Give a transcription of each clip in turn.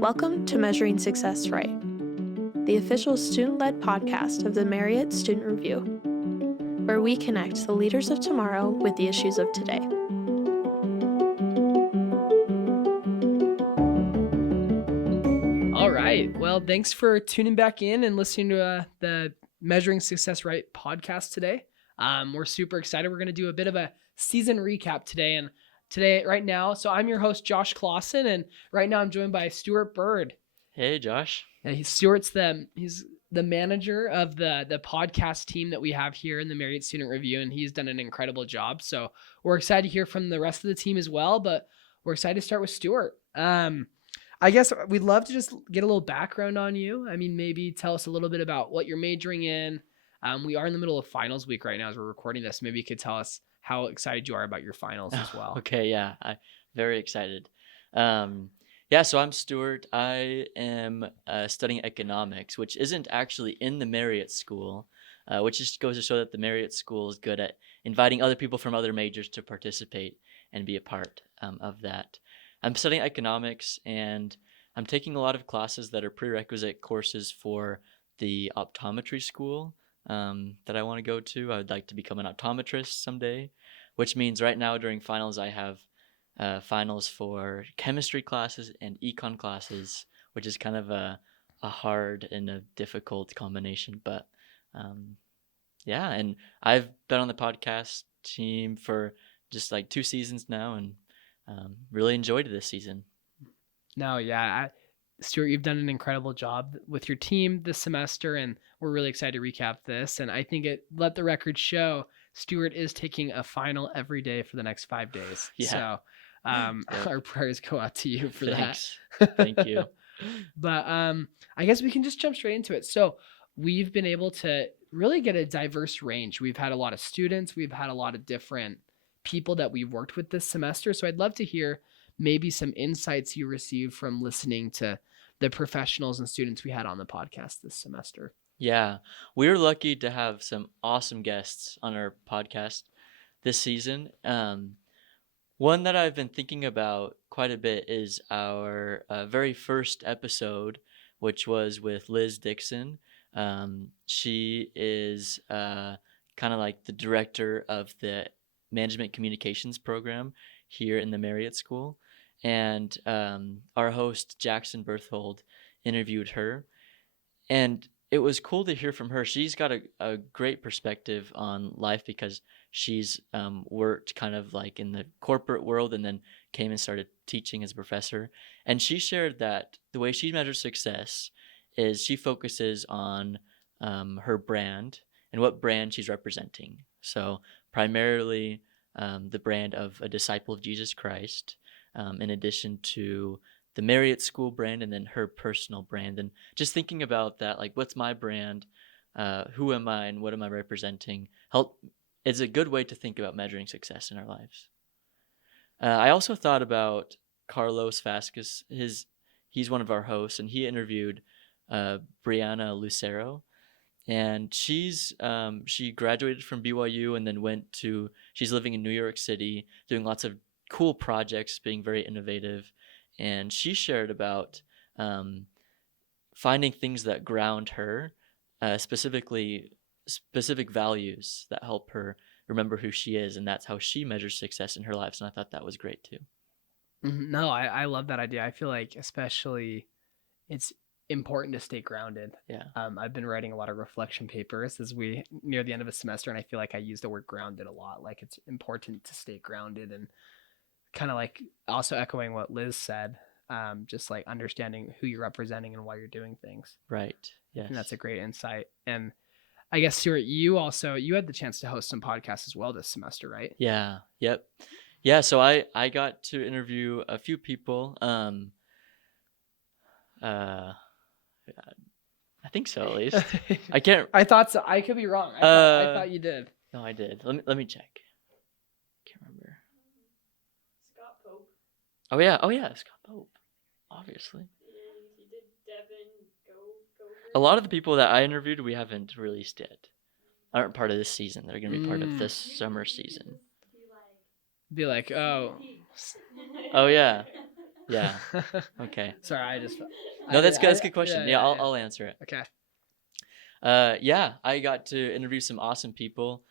Welcome to Measuring Success Right, the official student-led podcast of the Marriott Student Review, where we connect the leaders of tomorrow with the issues of today. All right. Well, thanks for tuning back in and listening to the Measuring Success Right podcast today. We're super excited. We're going to do a bit of a season recap today. And right now, so I'm your host, Josh Clawson, and right now I'm joined by Stuart Bird. Hey, Josh. And he's the manager of the podcast team that we have here in the Marriott Student Review, and he's done an incredible job. So we're excited to hear from the rest of the team as well, but we're excited to start with Stuart. I guess we'd love to just get a little background on you. I mean, maybe tell us a little bit about what you're majoring in. We are in the middle of finals week right now as we're recording this. Maybe you could tell us how excited you are about your finals as well. Okay, yeah, I'm very excited. So I'm Stuart. I am studying economics, which isn't actually in the Marriott School, which just goes to show that the Marriott School is good at inviting other people from other majors to participate and be a part of that. I'm studying economics, and I'm taking a lot of classes that are prerequisite courses for the optometry school that I want to go to. I would like to become an optometrist someday, which means right now during finals I have finals for chemistry classes and econ classes, which is kind of a hard and a difficult combination. But and I've been on the podcast team for just like 2 seasons now, and really enjoyed this season. No, yeah. Stuart, you've done an incredible job with your team this semester, and we're really excited to recap this. And I think let the record show Stuart is taking a final every day for the next 5 days. Yeah. So our prayers go out to you for Thanks. that. Thank you. But I guess we can just jump straight into it. So we've been able to really get a diverse range. We've had a lot of students. We've had a lot of different people that we've worked with this semester. So I'd love to hear maybe some insights you received from listening to the professionals and students we had on the podcast this semester. Yeah, we were lucky to have some awesome guests on our podcast this season. One that I've been thinking about quite a bit is our very first episode, which was with Liz Dixon. She is kind of like the director of the Management Communications program here in the Marriott School. And our host, Jackson Berthold, interviewed her. And it was cool to hear from her. She's got a great perspective on life because she's worked kind of like in the corporate world and then came and started teaching as a professor. And she shared that the way she measures success is she focuses on her brand and what brand she's representing. So primarily the brand of a disciple of Jesus Christ, in addition to the Marriott School brand and then her personal brand. And just thinking about that, like, what's my brand? Who am I and what am I representing? It's a good way to think about measuring success in our lives. I also thought about Carlos Vasquez. He's one of our hosts, and he interviewed Brianna Lucero. And she graduated from BYU and then she's living in New York City, doing lots of cool projects, being very innovative. And she shared about finding things that ground her, specific values that help her remember who she is. And that's how she measures success in her life. And I thought that was great too. No, I love that idea. I feel like especially it's important to stay grounded. Yeah. I've been writing a lot of reflection papers as we near the end of a semester, and I feel like I use the word grounded a lot. Like, it's important to stay grounded, and kind of like also echoing what Liz said, just like understanding who you're representing and why you're doing things. Right. Yes. And that's a great insight. And I guess, Stuart, you had the chance to host some podcasts as well this semester, right? Yeah. Yep. Yeah. So I got to interview a few people. I think so, at least. I can't. I thought so. I could be wrong. I thought you did. No, I did. Let me check. Can't remember. Scott Pope. Oh yeah, Scott Pope. Obviously. And he did Devin Go. A lot of the people that I interviewed we haven't released yet. Aren't part of this season. They're gonna be part of this summer season. Be like, oh. Oh yeah. Yeah. Okay. Sorry, I No, that's did- good. That's a good question. Yeah, yeah. I'll answer it. Okay. Yeah, I got to interview some awesome people,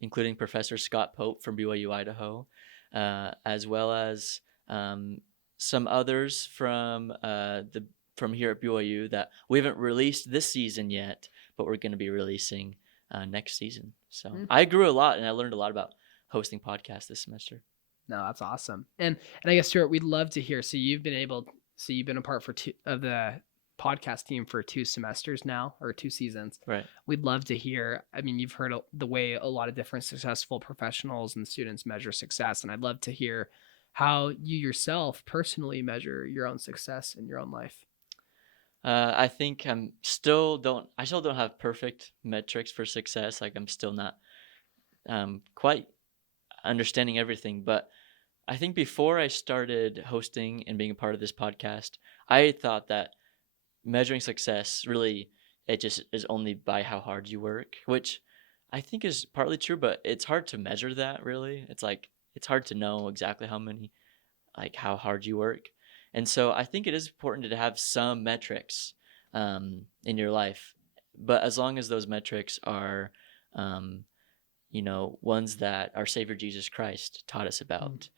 including Professor Scott Pope from BYU Idaho, as well as some others from here at BYU that we haven't released this season yet, but we're going to be releasing next season. So I grew a lot, and I learned a lot about hosting podcasts this semester. No, that's awesome. And I guess Stuart, we'd love to hear. So you've been a part for two of the podcast team for 2 semesters now, or 2 seasons. Right. We'd love to hear. I mean, you've heard the way a lot of different successful professionals and students measure success, and I'd love to hear how you yourself personally measure your own success in your own life. I think I still don't have perfect metrics for success. Like I'm still not quite understanding everything, but I think before I started hosting and being a part of this podcast, I thought that measuring success really, it just is only by how hard you work, which I think is partly true, but it's hard to measure that really. It's hard to know exactly how hard you work. And so I think it is important to have some metrics in your life, but as long as those metrics are ones that our Savior Jesus Christ taught us about,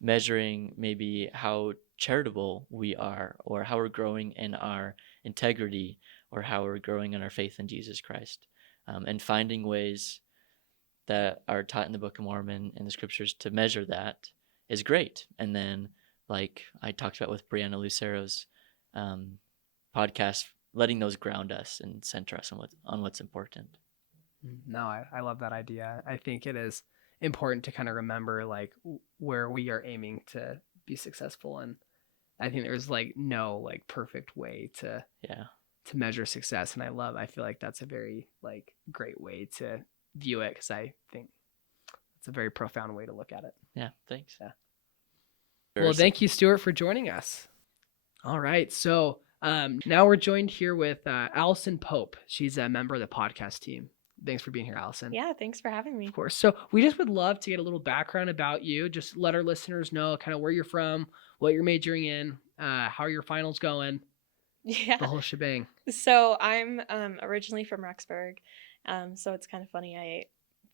measuring maybe how charitable we are, or how we're growing in our integrity, or how we're growing in our faith in Jesus Christ, and finding ways that are taught in the Book of Mormon and the scriptures to measure that is great. And then, like I talked about with Brianna Lucero's podcast, letting those ground us and center us on what's important. No, I love that idea. I think it is important to kind of remember like where we are aiming to be successful, and I think there's like no like perfect way to measure success, and I feel like that's a very like great way to view it, because I think it's a very profound way to look at it. Yeah, thanks. Yeah. Well, thank you, Stuart, for joining us. All right, so now we're joined here with Allison Pope. She's a member of the podcast team. Thanks for being here, Allison. Yeah, thanks for having me. Of course. So we just would love to get a little background about you. Just let our listeners know kind of where you're from, what you're majoring in, how are your finals going, Yeah. the whole shebang. So I'm originally from Rexburg. So it's kind of funny. I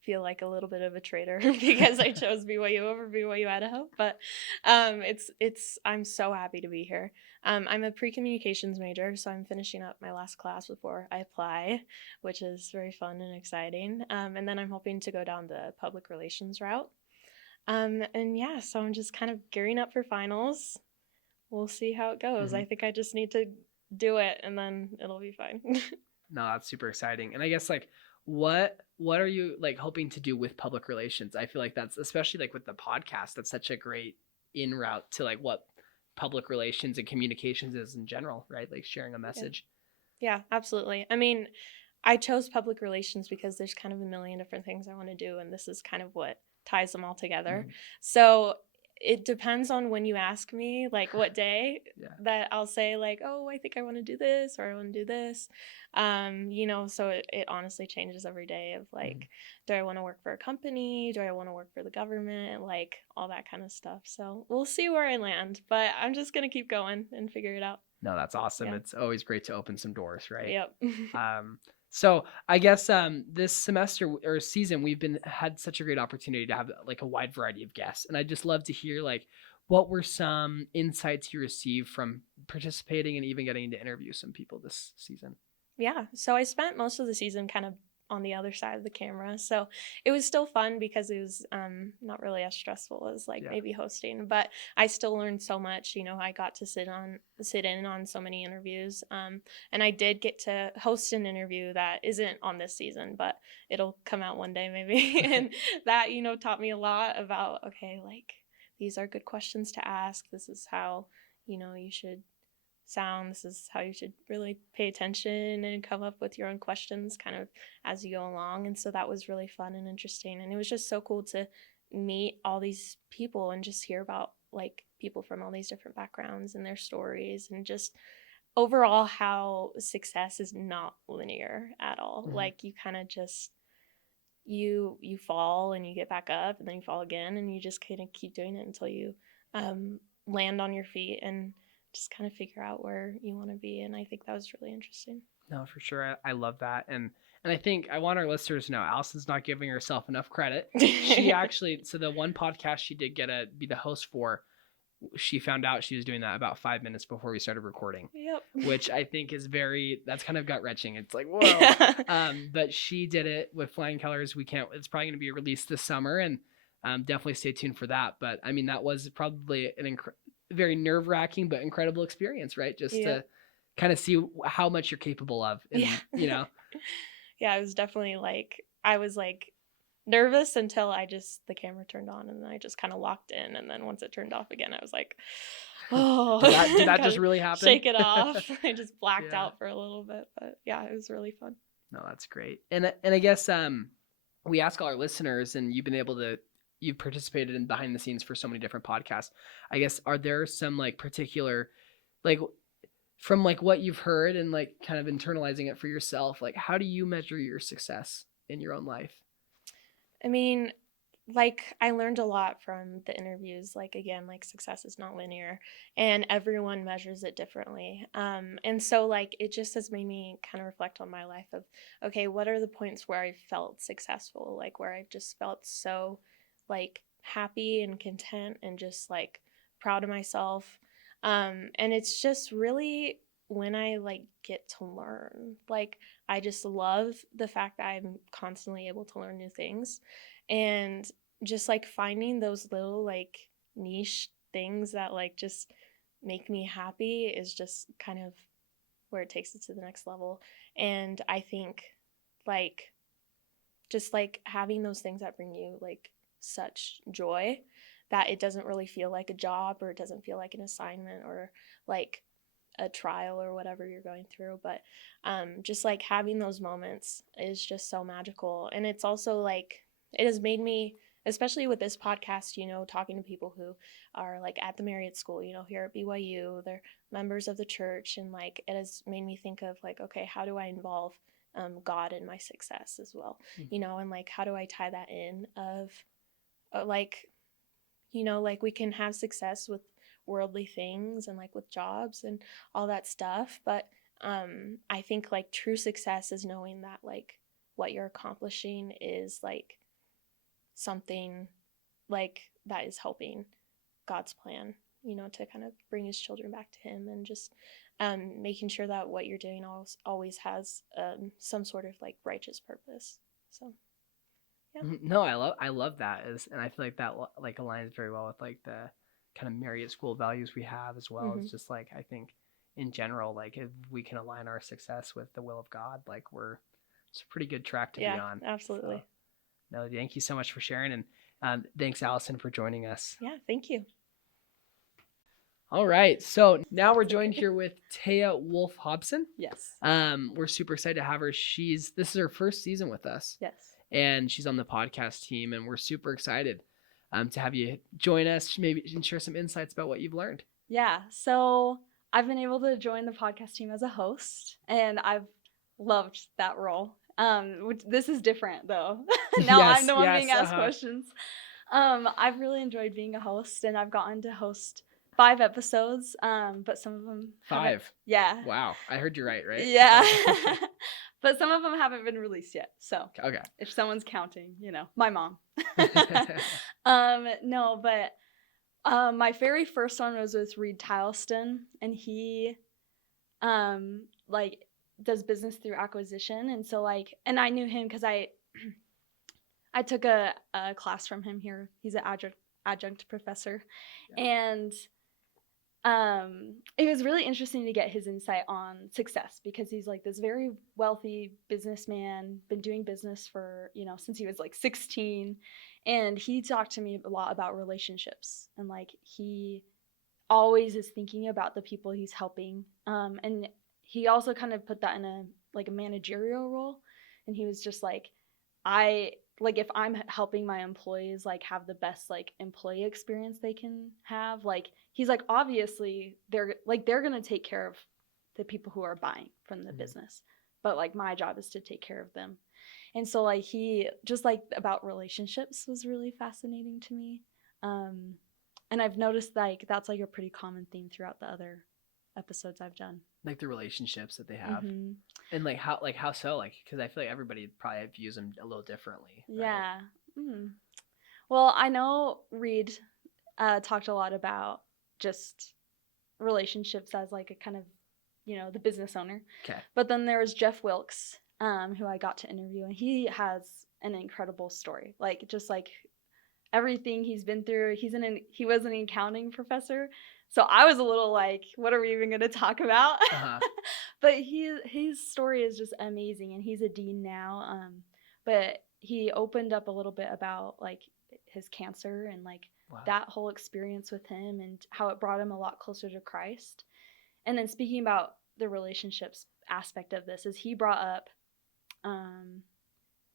feel like a little bit of a traitor because I chose BYU over BYU Idaho, but I'm so happy to be here. I'm a pre-communications major, so I'm finishing up my last class before I apply, which is very fun and exciting. And then I'm hoping to go down the public relations route. And yeah, so I'm just kind of gearing up for finals. We'll see how it goes. I think I just need to do it, and then it'll be fine. No, that's super exciting. And I guess like what are you like hoping to do with public relations? I feel like that's, especially like with the podcast, that's such a great in route to like what public relations and communications is in general, right? Like sharing a message. Yeah, absolutely. I mean, I chose public relations because there's kind of a million different things I want to do, and this is kind of what ties them all together. So it depends on when you ask me, like what day that I'll say like, oh, I think I want to do this, or I want to do this. So it honestly changes every day of like, do I want to work for a company? Do I want to work for the government? Like all that kind of stuff. So we'll see where I land, but I'm just going to keep going and figure it out. No, that's awesome. Yeah. It's always great to open some doors, right? Yep. So I guess this semester or season, we've had such a great opportunity to have like a wide variety of guests. And I'd just love to hear like, what were some insights you received from participating and even getting to interview some people this season? Yeah. So I spent most of the season kind of on the other side of the camera. So it was still fun because it was not really as stressful as like maybe hosting, but I still learned so much. I got to sit in on so many interviews. And I did get to host an interview that isn't on this season, but it'll come out one day maybe. And that, taught me a lot about, okay, like these are good questions to ask. This is how, you should sound. This is how you should really pay attention and come up with your own questions kind of as you go along. And so that was really fun and interesting. And it was just so cool to meet all these people and just hear about like people from all these different backgrounds and their stories, and just overall how success is not linear at all. Like you kind of just you fall and you get back up, and then you fall again, and you just kind of keep doing it until you land on your feet and just kind of figure out where you want to be. And I think that was really interesting. No, for sure. I love that. And I think I want our listeners to know Allison's not giving herself enough credit. She actually, so the one podcast she did be the host for, she found out she was doing that about 5 minutes before we started recording. Yep. Which I think is that's kind of gut wrenching. It's like, whoa. But she did it with Flying Colors. It's probably going to be released this summer, and definitely stay tuned for that. But I mean, that was probably an very nerve wracking, but incredible experience, right? Just to kind of see how much you're capable of, and, you know? Yeah, it was definitely I was nervous until the camera turned on, and then I just kind of locked in. And then once it turned off again, I was like, oh. Did that just really happen? Shake it off. I just blacked out for a little bit, but yeah, it was really fun. No, that's great. And I guess we ask all our listeners, and you've participated in behind the scenes for so many different podcasts. I guess, are there some particular, from what you've heard and kind of internalizing it for yourself, how do you measure your success in your own life? I mean, I learned a lot from the interviews. Again, success is not linear, and everyone measures it differently. And so it just has made me kind of reflect on my life of, okay, what are the points where I felt successful, where I just felt so happy and content and just proud of myself. And it's just really when I get to learn. I just love the fact that I'm constantly able to learn new things, and just finding those little niche things that just make me happy is just kind of where it takes it to the next level. And I think just having those things that bring you such joy that it doesn't really feel like a job, or it doesn't feel like an assignment, or a trial or whatever you're going through. But just having those moments is just so magical. And it's also it has made me, especially with this podcast, talking to people who are at the Marriott School, here at BYU, they're members of the church, and it has made me think of okay, how do I involve God in my success as well? And how do I tie that in of we can have success with worldly things and with jobs and all that stuff, but I think true success is knowing that what you're accomplishing is something that is helping God's plan, to kind of bring his children back to him, and just making sure that what you're doing always has some sort of righteous purpose. So yeah. No, I love that, and I feel that aligns very well with the kind of Marriott School values we have as well. Mm-hmm. It's just I think in general, if we can align our success with the will of God, it's a pretty good track to be on. Yeah, absolutely. So, no, thank you so much for sharing, and thanks, Allison, for joining us. Yeah, thank you. All right, so now we're joined here with Taya Wolf Hobson. Yes. We're super excited to have her. This is her first season with us. Yes. And she's on the podcast team, and we're super excited to have you join us, maybe, and share some insights about what you've learned. Yeah, so I've been able to join the podcast team as a host, and I've loved that role. This is different, though. Now yes, I'm the one being asked questions. I've really enjoyed being a host, and I've gotten to host 5 episodes, but some of them 5? Yeah. Wow, I heard you right? Yeah. But some of them haven't been released yet. So okay, if someone's counting, my mom. No, but my very first one was with Reed Tileston, and he does business through acquisition. And so and I knew him because I took a class from him here. He's an adjunct professor. Yeah. And it was really interesting to get his insight on success, because he's this very wealthy businessman, been doing business for, since he was 16. And he talked to me a lot about relationships, and he always is thinking about the people he's helping. And he also kind of put that in a managerial role. And he was just if I'm helping my employees have the best employee experience they can have, he's obviously they're gonna take care of the people who are buying from the business, but my job is to take care of them. And so he just about relationships was really fascinating to me. And I've noticed like that's like a pretty common theme throughout the other episodes I've done. Like the relationships that they have, Mm-hmm. and like how so, like, because I feel like everybody probably views them a little differently. Right? Yeah. Mm. Well, I know Reed talked a lot about just relationships as like a kind of, the business owner. Okay. But then there was Jeff Wilkes, who I got to interview, and he has an incredible story. Like just like everything he's been through. He was an accounting professor, so I was a little like, what are we even going to talk about? Uh-huh. But his story is just amazing, and he's a dean now. But he opened up a little bit about like his cancer and like Wow. that whole experience with him and how it brought him a lot closer to Christ. And then speaking about the relationships aspect of this, is he brought up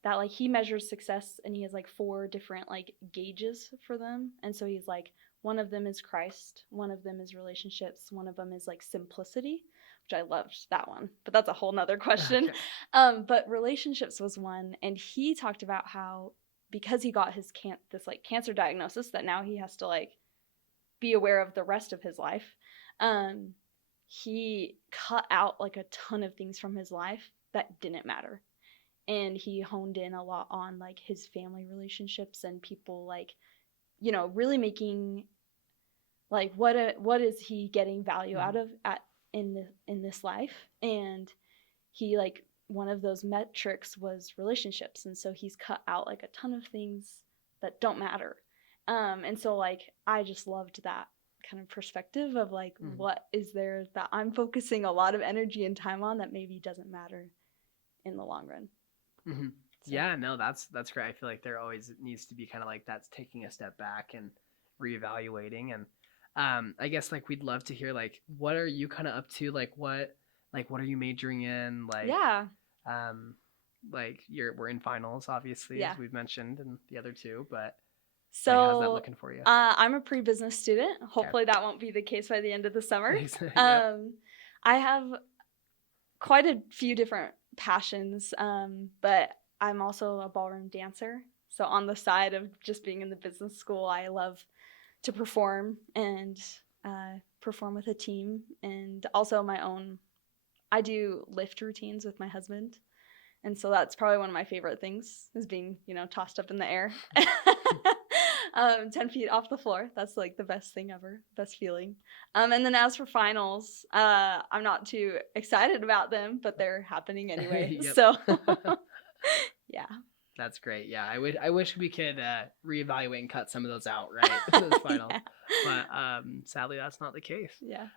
that like he measures success, and he has like 4 different like gauges for them. And so he's like, one of them is Christ, one of them is relationships, one of them is like simplicity, which I loved that one, but that's a whole nother question. Okay. But relationships was one, and he talked about how because he got his this like cancer diagnosis that now he has to like be aware of the rest of his life. He cut out like a ton of things from his life that didn't matter. And he honed in a lot on like his family relationships and people, like, really making like what is he getting value out of in this life. And he like one of those metrics was relationships, and so he's cut out like a ton of things that don't matter. And so like I just loved that kind of perspective of like what is there that I'm focusing a lot of energy and time on that maybe doesn't matter in the long run. Mm-hmm. So. Yeah, no, that's great. I feel like there always needs to be kind of like that's taking a step back and reevaluating. And I guess like we'd love to hear like what are you kind of up to? Like what are you majoring in? Like Yeah. Like we're in finals, obviously, as we've mentioned, and the other 2, but so like, how's that looking for you? I'm a pre-business student. Hopefully that won't be the case by the end of the summer. Yep. I have quite a few different passions, but I'm also a ballroom dancer. So on the side of just being in the business school, I love to perform and perform with a team, and also my own. I do lift routines with my husband, and so that's probably one of my favorite things, is being, tossed up in the air. 10 feet off the floor. That's like the best thing ever, best feeling. And then as for finals, I'm not too excited about them, but they're happening anyway. So yeah. That's great. Yeah, I wish we could reevaluate and cut some of those out, right? Those finals. Yeah. But sadly that's not the case. Yeah.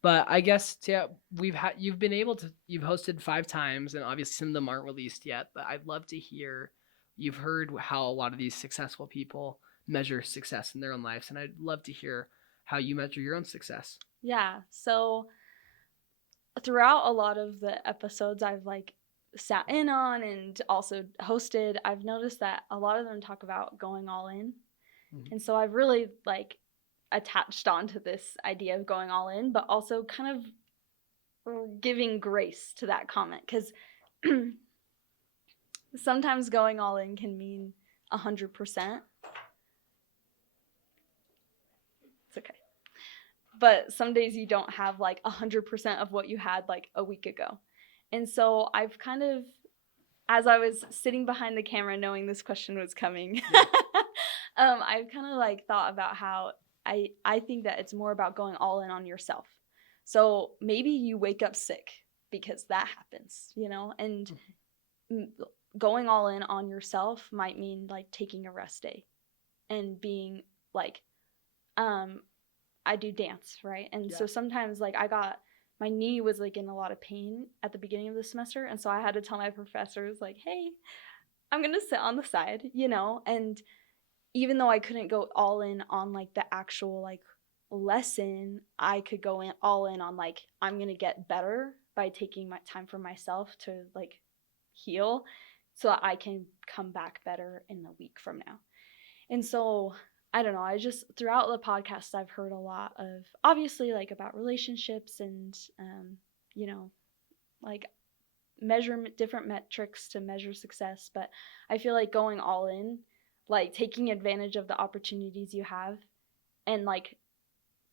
But I guess you've hosted 5 times, and obviously some of them aren't released yet, but I'd love to hear, you've heard how a lot of these successful people measure success in their own lives, and I'd love to hear how you measure your own success. Yeah. So throughout a lot of the episodes I've like sat in on and also hosted, I've noticed that a lot of them talk about going all in. Mm-hmm. And so I've really like attached onto this idea of going all in, but also kind of giving grace to that comment, because sometimes going all in can mean 100%. It's okay. But some days you don't have like 100% of what you had like a week ago. And so I've kind of, as I was sitting behind the camera knowing this question was coming, I've kind of like thought about how I think that it's more about going all in on yourself. So maybe you wake up sick, because that happens, and going all in on yourself might mean like taking a rest day and being like, I do dance, right? And so sometimes like my knee was like in a lot of pain at the beginning of the semester. And so I had to tell my professors like, hey, I'm going to sit on the side, and even though I couldn't go all in on like the actual like lesson, I could go in all in on like, I'm going to get better by taking my time for myself to like heal, so that I can come back better in the week from now. And so I don't know, I just, throughout the podcast, I've heard a lot of, obviously like about relationships and, like different metrics to measure success. But I feel like going all in, like taking advantage of the opportunities you have and like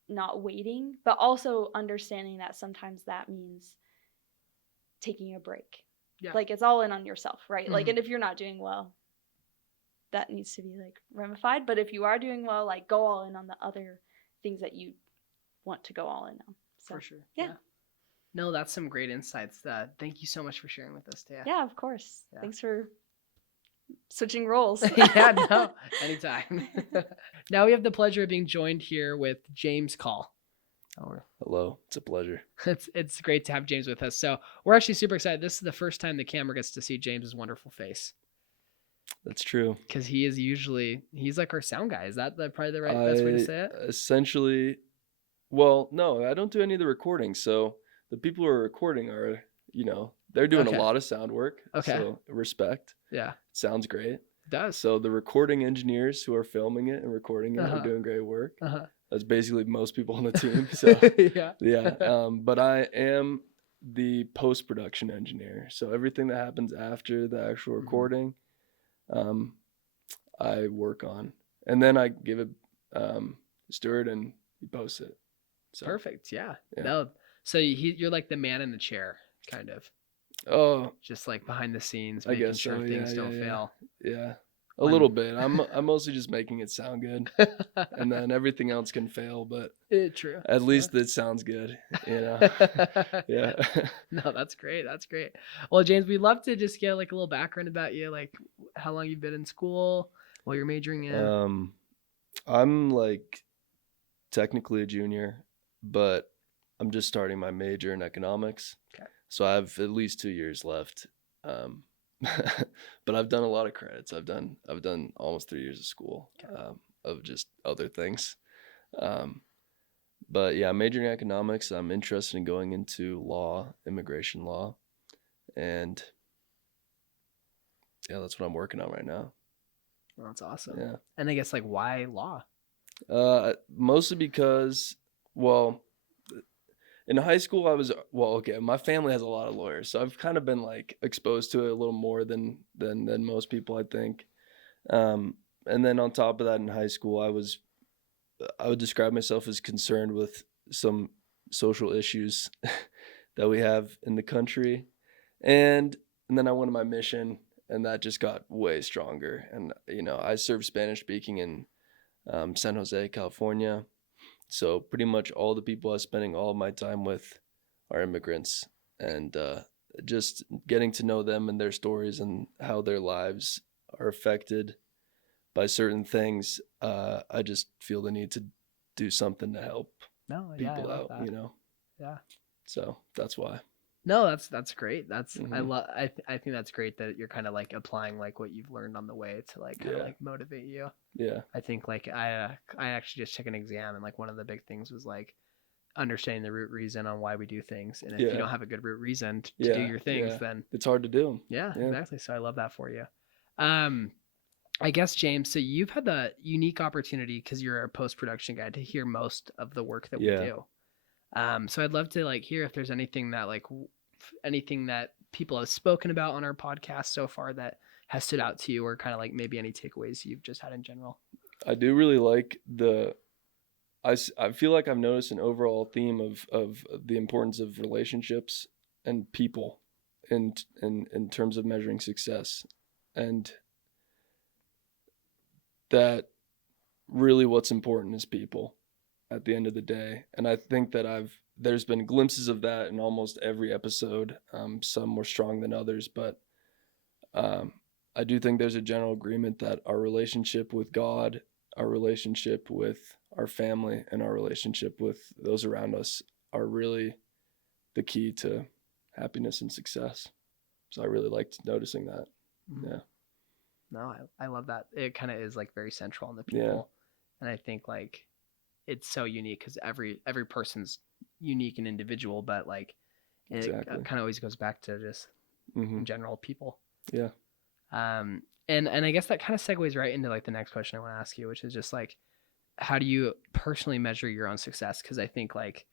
not waiting, but also understanding that sometimes that means taking a break. Yeah. Like it's all in on yourself, right? Like, Mhm. and if you're not doing well, that needs to be like ramified. But if you are doing well, like go all in on the other things that you want to go all in on. So, For sure. Yeah. No, that's some great insights. Thank you so much for sharing with us, Taya. Yeah, of course. Yeah. Thanks for switching roles. Yeah, no, anytime. Now we have the pleasure of being joined here with James Call. Hello, it's a pleasure. It's great to have James with us. So we're actually super excited. This is the first time the camera gets to see James's wonderful face, That's true. because he's like our sound guy. Is that probably the best way to say it? Essentially, well, no, I don't do any of the recording. So the people who are recording are, they're doing Okay. a lot of sound work. Okay. So respect. Yeah, Sounds great. it does. So the recording engineers who are filming it and recording it Uh-huh. are doing great work. Uh-huh. That's basically most people on the team. So Yeah. yeah. But I am the post-production engineer. So everything that happens after the actual Mhm. recording, I work on, and then I give it Stuart, and he posts it. So, Perfect. Yeah. Yeah. No. So you're like the man in the chair, kind of, Oh just like behind the scenes, I making guess sure so, things yeah, don't yeah, fail. yeah, a When- little bit. I'm mostly just making it sound good, and then everything else can fail, but True. at least it sounds good. Yeah. No, that's great. That's great. Well, James, we'd love to just get like a little background about you, like how long you've been in school, what you're majoring in. I'm like technically a junior, but I'm just starting my major in economics. Okay. So I have at least 2 years left. But I've done a lot of credits. I've done almost 3 years of school, of just other things. But yeah, I'm majoring in economics. I'm interested in going into law, immigration law, and yeah, that's what I'm working on right now. Well, that's awesome. Yeah. And I guess like why law? Mostly because, well, in high school okay, my family has a lot of lawyers, so I've kind of been like exposed to it a little more than most people, I think. And then on top of that, in high school, I would describe myself as concerned with some social issues that we have in the country, and then I went on my mission, and that just got way stronger. And I served Spanish speaking in San Jose, California. So pretty much all the people I'm spending all of my time with are immigrants, and just getting to know them and their stories and how their lives are affected by certain things. I just feel the need to do something to help No, yeah, I people love out, that. Yeah. So that's why. No, that's great. That's Mhm. I think that's great that you're kind of like applying like what you've learned on the way to like kind of Yeah. like motivate you. Yeah. I think like I actually just took an exam, and like one of the big things was like understanding the root reason on why we do things. And if you Yeah. don't have a good root reason to do Yeah, your things, yeah. then It's hard to do. yeah, Yeah. exactly. So I love that for you. I guess James, so you've had the unique opportunity because you're a post-production guy to hear most of the work that we Yeah. do. So I'd love to like hear if there's anything that like anything that people have spoken about on our podcast so far that has stood out to you, or kind of like maybe any takeaways you've just had in general. I do really like I feel like I've noticed an overall theme of the importance of relationships and people in terms of measuring success, and that really what's important is people at the end of the day. And I think that there's been glimpses of that in almost every episode, some more strong than others, but I do think there's a general agreement that our relationship with God, our relationship with our family, and our relationship with those around us are really the key to happiness and success. So I really liked noticing that. Yeah. No, I love that. It kind of is like very central on the people. Yeah. And I think like it's so unique because every person's unique and individual, but like it Exactly. kind of always goes back to just Hmm. in general people. Yeah. And I guess that kind of segues right into like the next question I want to ask you, which is just like, how do you personally measure your own success? Because I think like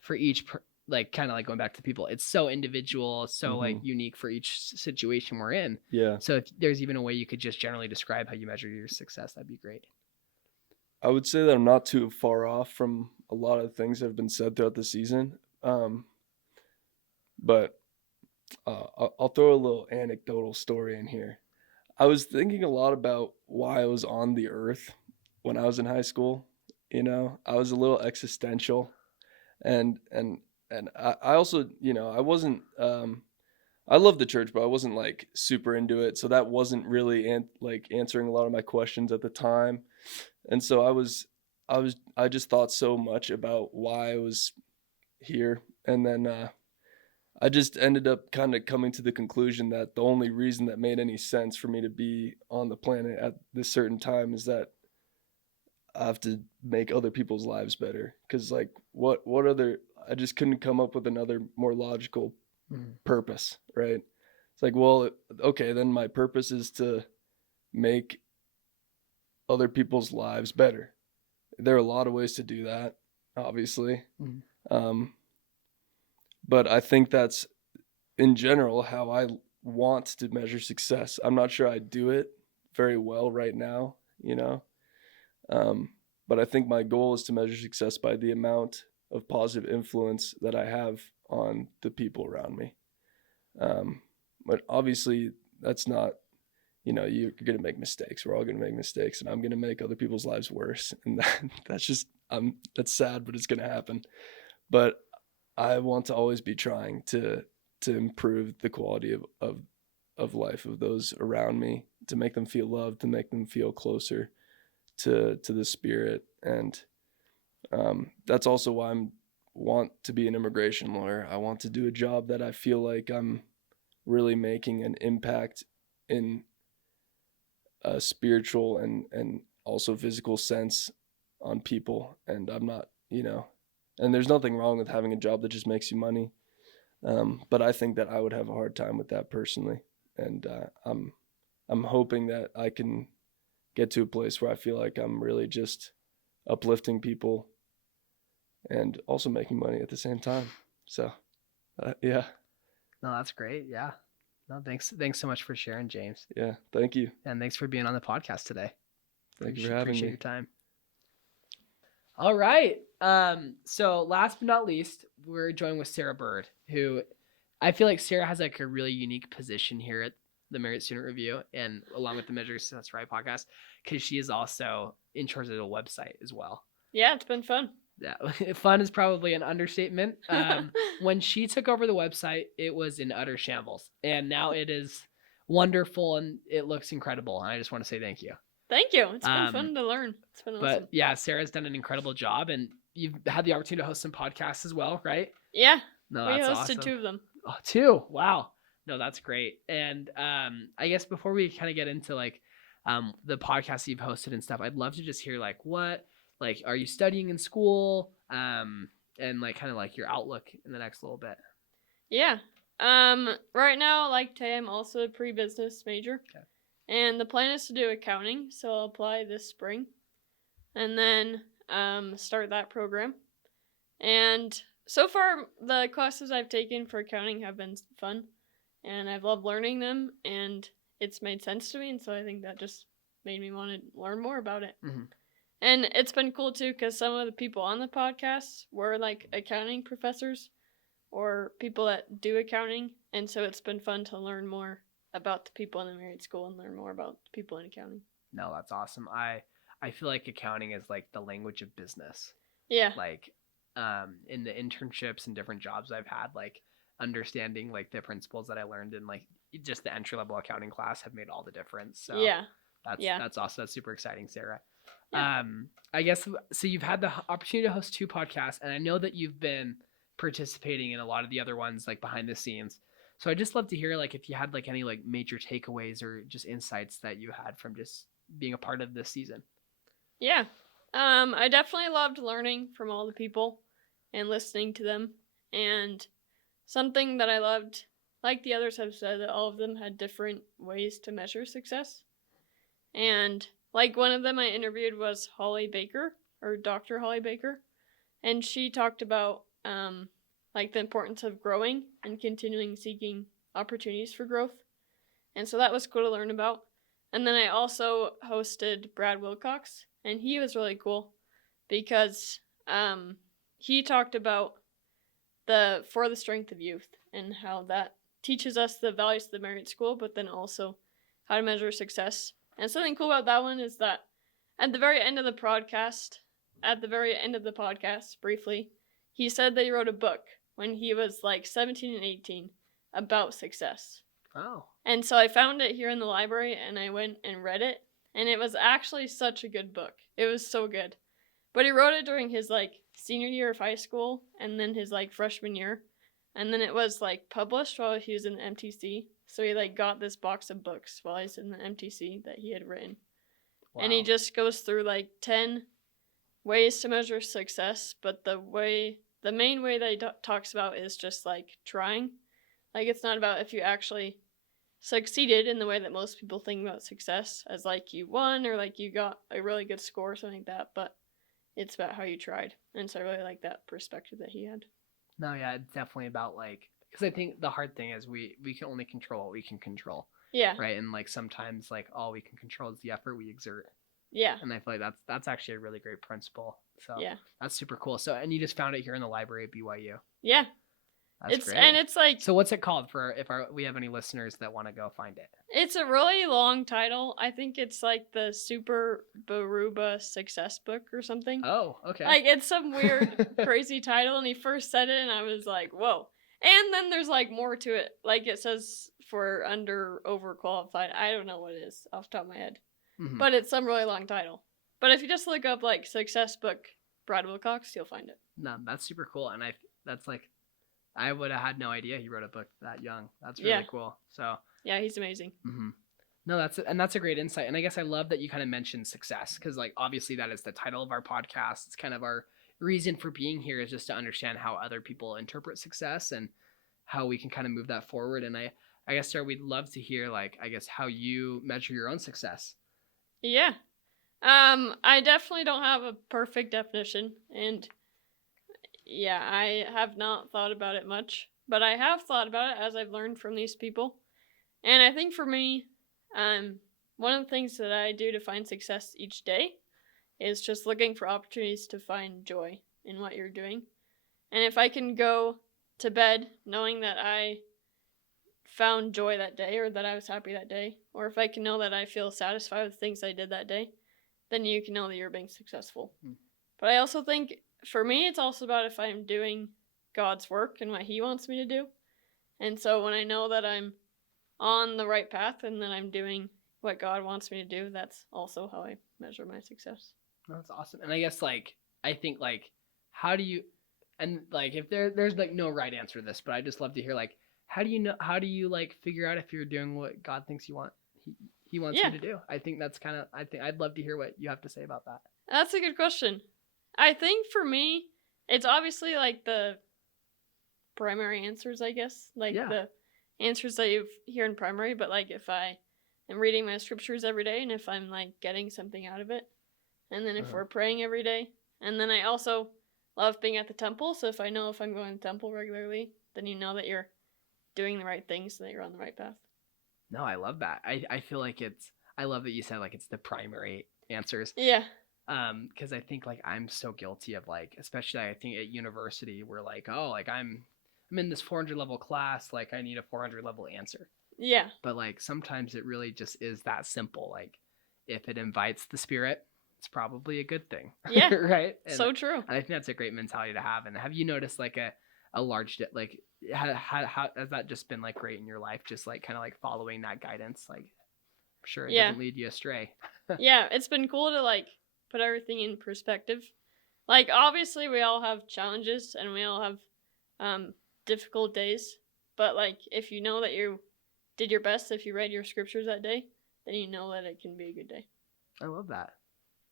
for each like kind of like going back to people, it's so individual, so like unique for each situation we're in. Yeah. So if there's even a way you could just generally describe how you measure your success, that'd be great. I would say that I'm not too far off from a lot of things that have been said throughout the season. But I'll throw a little anecdotal story in here. I was thinking a lot about why I was on the earth when I was in high school. I was a little existential, and I also, I wasn't. I loved the church, but I wasn't like super into it, so that wasn't really answering a lot of my questions at the time. And so I just thought so much about why I was here, and then I just ended up kind of coming to the conclusion that the only reason that made any sense for me to be on the planet at this certain time is that I have to make other people's lives better. Because like what other, I just couldn't come up with another more logical purpose, right? It's like, well, okay, then my purpose is to make other people's lives better. There are a lot of ways to do that, obviously. But I think that's, in general, how I want to measure success. I'm not sure I do it very well right now, but I think my goal is to measure success by the amount of positive influence that I have on the people around me. But obviously, that's not, you're going to make mistakes. We're all going to make mistakes, and I'm going to make other people's lives worse. And that's just, that's sad, but it's going to happen. But I want to always be trying to improve the quality of life of those around me, to make them feel loved, to make them feel closer to the Spirit. And that's also why I want to be an immigration lawyer. I want to do a job that I feel like I'm really making an impact in a spiritual and also physical sense on people. And I'm not, and there's nothing wrong with having a job that just makes you money. But I think that I would have a hard time with that personally. And I'm hoping that I can get to a place where I feel like I'm really just uplifting people and also making money at the same time. So, yeah. No, that's great. Yeah. No, thanks so much for sharing, James. Yeah, thank you. And thanks for being on the podcast today. Thank you for having me. Appreciate your time. All right. So last but not least, we're joined with Sarah Bird, who I feel like Sarah has like a really unique position here at the Marriott Student Review, and along with the Measure Success Right podcast, because she is also in charge of the website as well. Yeah, it's been fun. Yeah, fun is probably an understatement. When she took over the website, it was in utter shambles, and now it is wonderful and it looks incredible. And I just want to say thank you. Thank you. It's been fun to learn. It's been awesome. But yeah, Sarah's done an incredible job, and you've had the opportunity to host some podcasts as well, right? Yeah. No, we that's hosted awesome. 2 of them. Oh, 2. Wow. No, that's great. And I guess before we kind of get into like the podcasts you've hosted and stuff, I'd love to just hear like what, like, are you studying in school? And like kind of like your outlook in the next little bit. Yeah. Right now, like Tay, I'm also a pre-business major. Okay. And the plan is to do accounting, so I'll apply this spring. And then start that program. And so far, the classes I've taken for accounting have been fun. And I've loved learning them, and it's made sense to me. And so I think that just made me want to learn more about it. Mm-hmm. And it's been cool, too, because some of the people on the podcast were, like, accounting professors or people that do accounting. And so it's been fun to learn more about the people in the Marriott School and learn more about the people in accounting. No, that's awesome. I feel like accounting is like the language of business. Yeah. Like in the internships and different jobs I've had, like understanding like the principles that I learned in like just the entry-level accounting class have made all the difference. So yeah. That's awesome. That's super exciting, Sarah. Yeah. I guess, so you've had the opportunity to host 2 podcasts, and I know that you've been participating in a lot of the other ones, like behind the scenes. So I'd just love to hear, like, if you had like any like major takeaways or just insights that you had from just being a part of this season. Yeah. I definitely loved learning from all the people and listening to them. And something that I loved, like the others have said, that all of them had different ways to measure success. And like one of them I interviewed was Holly Baker, or Dr. Holly Baker. And she talked about like the importance of growing and continuing seeking opportunities for growth. And so that was cool to learn about. And then I also hosted Brad Wilcox, and he was really cool because he talked about For the Strength of Youth and how that teaches us the values of the Marriott School, but then also how to measure success. And something cool about that one is that at the very end of the podcast, briefly, he said that he wrote a book when he was like 17 and 18 about success. Oh. And so I found it here in the library and I went and read it, and it was actually such a good book. It was so good. But he wrote it during his like senior year of high school and then his like freshman year. And then it was like published while he was in the MTC. So he like got this box of books while he was in the MTC that he had written. Wow. And he just goes through like 10 ways to measure success, but the main way that he talks about is just like trying. Like it's not about if you actually succeeded in the way that most people think about success, as like you won or like you got a really good score or something like that, but it's about how you tried. And so I really like that perspective that he had. No, yeah, it's definitely about like, because I think the hard thing is we can only control what we can control. Yeah. Right. And like sometimes like all we can control is the effort we exert. Yeah. And I feel like that's actually a really great principle. So yeah, that's super cool. So, and you just found it here in the library at BYU. Yeah. That's great. And it's like, so what's it called for if we have any listeners that want to go find it? It's a really long title. I think it's like the Super Baruba Success Book or something. Oh, okay. Like it's some weird, crazy title. And he first said it and I was like, whoa. And then there's like more to it. Like it says for overqualified. I don't know what it is off the top of my head. Mm-hmm. But it's some really long title. But if you just look up like Success Book Brad Wilcox, you'll find it. No, that's super cool. And that's like, I would have had no idea he wrote a book that young. That's really cool. So yeah, he's amazing. Mm-hmm. No, that's a great insight. And I guess I love that you kind of mentioned success because like obviously that is the title of our podcast. It's kind of our reason for being here is just to understand how other people interpret success and how we can kind of move that forward. And I guess, Sarah, we'd love to hear like, I guess, how you measure your own success. Yeah. I definitely don't have a perfect definition, and yeah, I have not thought about it much, but I have thought about it as I've learned from these people. And I think for me, one of the things that I do to find success each day is just looking for opportunities to find joy in what you're doing. And if I can go to bed knowing that I found joy that day or that I was happy that day, or if I can know that I feel satisfied with things I did that day, then you can know that you're being successful. But I also think for me, it's also about if I'm doing God's work and what he wants me to do. And so when I know that I'm on the right path and that I'm doing what God wants me to do, that's also how I measure my success. That's awesome. And I guess like, I think like, how do you, and like, if there's like no right answer to this, but I just love to hear like, how do you like figure out if you're doing what God thinks you want, he wants you to do? I think that's kind of, I'd love to hear what you have to say about that. That's a good question. I think for me, it's obviously like the primary answers, I guess, like the answers that you hear in primary, but like if I am reading my scriptures every day and if I'm like getting something out of it, and then if we're praying every day, and then I also love being at the temple, so if I know if I'm going to the temple regularly, then you know that you're doing the right things so that you're on the right path. No, I love that. I feel like I love that you said like it's the primary answers. Yeah. Because I think like I'm so guilty of like, especially I think at university, we're like, oh, like I'm in this 400 level class, like I need a 400 level answer. Yeah. But like sometimes it really just is that simple. Like if it invites the Spirit, it's probably a good thing. Yeah. Right. So true. And I think that's a great mentality to have. And have you noticed like a large like how has that just been like great in your life? Just like kind of like following that guidance, like I'm sure it doesn't lead you astray. Yeah, it's been cool to like put everything in perspective. Like obviously we all have challenges and we all have difficult days, but like if you know that you did your best, if you read your scriptures that day, then you know that it can be a good day. I love that.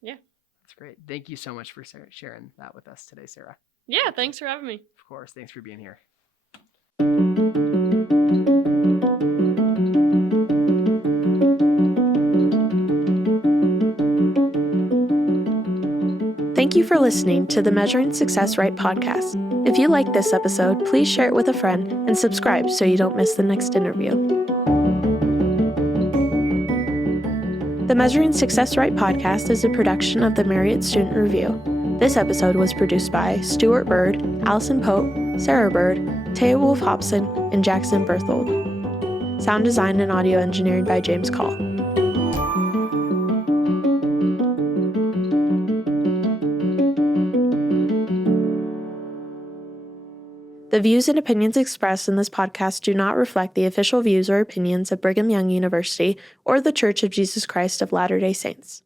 Yeah, that's great. Thank you so much for sharing that with us today, Sarah. Yeah, thanks for having me. Of course, thanks for being here. Thank you for listening to the Measuring Success Right podcast. If you like this episode, please share it with a friend and subscribe so you don't miss the next interview. The Measuring Success Right podcast is a production of the Marriott Student Review. This episode was produced by Stuart Bird, Allison Pope, Sarah Bird, Taya Wolf Hobson, and Jackson Berthold. Sound design and audio engineering by James Call. The views and opinions expressed in this podcast do not reflect the official views or opinions of Brigham Young University or the Church of Jesus Christ of Latter-day Saints.